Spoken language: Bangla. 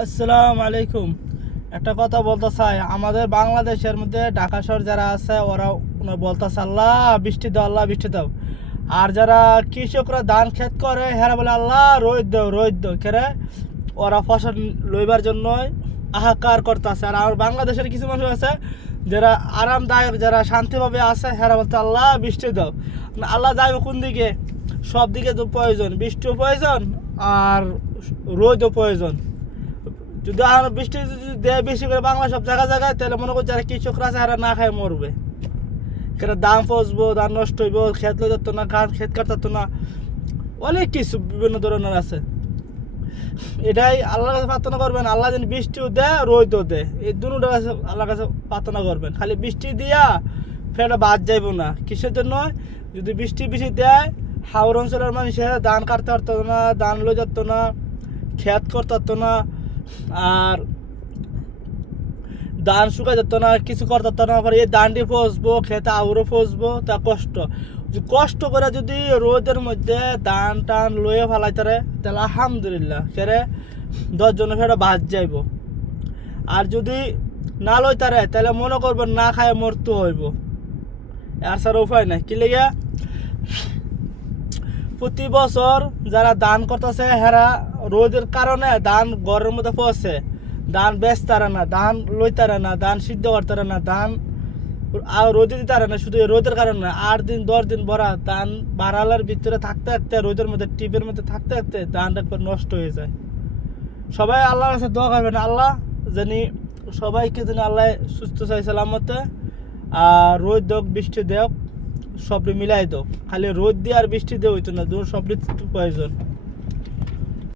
আসসালামু আলাইকুম। একটা কথা বলতে চাই, আমাদের বাংলাদেশের মধ্যে ঢাকা শহর যারা আছে ওরা বলতেছে আল্লাহ বৃষ্টি দাও, আল্লাহ বৃষ্টি দাও। আর যারা কৃষকরা ধান ক্ষেত করে হেরা বলে আল্লাহ রোদ দাও কেরে ওরা ফসল লইবার জন্য হাহাকার করতেছে। আর আমার বাংলাদেশের কিছু মানুষ আছে যারা আরামদায়ক, যারা শান্তিভাবে আছে হেরা বলতে আল্লাহ বৃষ্টি দাও। আল্লাহ যাইব কোন দিকে? সব দিকে তো প্রয়োজন, বৃষ্টিও প্রয়োজন আর রোদও প্রয়োজন। যদি আর বৃষ্টি যদি দেয় বেশি করে বাংলা সব জায়গায়, তাহলে মনে করছে যারা কৃষকরা আছে এরা না খায় মরবে। এখানে দাম ফসবো, ধান নষ্ট হইব, ক্ষেত লই যেত না, ক্ষেত কাটতো না, অনেক কিছু বিভিন্ন ধরনের আছে। এটাই আল্লাহর কাছে প্রার্থনা করবেন, আল্লাহ যেন বৃষ্টিও দেয় রোদও দেয়, এই দুটোর কাছে আল্লাহর কাছে প্রার্থনা করবেন। খালি বৃষ্টি দিয়া ফেরা বাদ যাইব না। কিসের জন্য? যদি বৃষ্টি বেশি দেয় হাওড় অঞ্চলের মানুষের ধান কাটতে পারতো না, ধান লই যেত না, ক্ষেত করতে পারতো না, আর ধান শুকা যেত না, কিছু করতে পারতো না। এই ধানটি ফসবো, খেতে আউরও ফসবো, তা কষ্ট করে যদি রোদের মধ্যে ধান টান লয়ে ফেলাইতারে তাহলে আলহামদুলিল্লাহ ফেরে 10 জনের ফেরে বাদ যাইব। আর যদি না লইতারে তাহলে মনে করবেন না খায় মরতে হইব। আর স্যার উপায় নাই। কি লেগে? প্রতি বছর যারা দান করতেছে হেরা রোদের কারণে ধান ঘরের মধ্যে পড়ছে, ধান বেচতারে না, ধান লইতারে না, ধান সিদ্ধ করতারে না, ধান আর রোদে দিতারে না। শুধু রোদের কারণে 8 দিন 10 দিন ভরা ধান বাড়ালার ভিতরে থাকতে থাকতে, রোদের মধ্যে টিপের মধ্যে থাকতে থাকতে ধানটা একবার নষ্ট হয়ে যায়। সবাই আল্লাহর কাছে দোয়া করবেন, আল্লাহ জানি সবাইকে যেন আল্লাহ সুস্থ চাই সালামতে, আর রোদ দেওক বৃষ্টি দেওক, সবটি মিলাই দাও। খালি রোদ দিয়ে আর বৃষ্টি দিয়ে হইতো না, সবটি প্রয়োজন।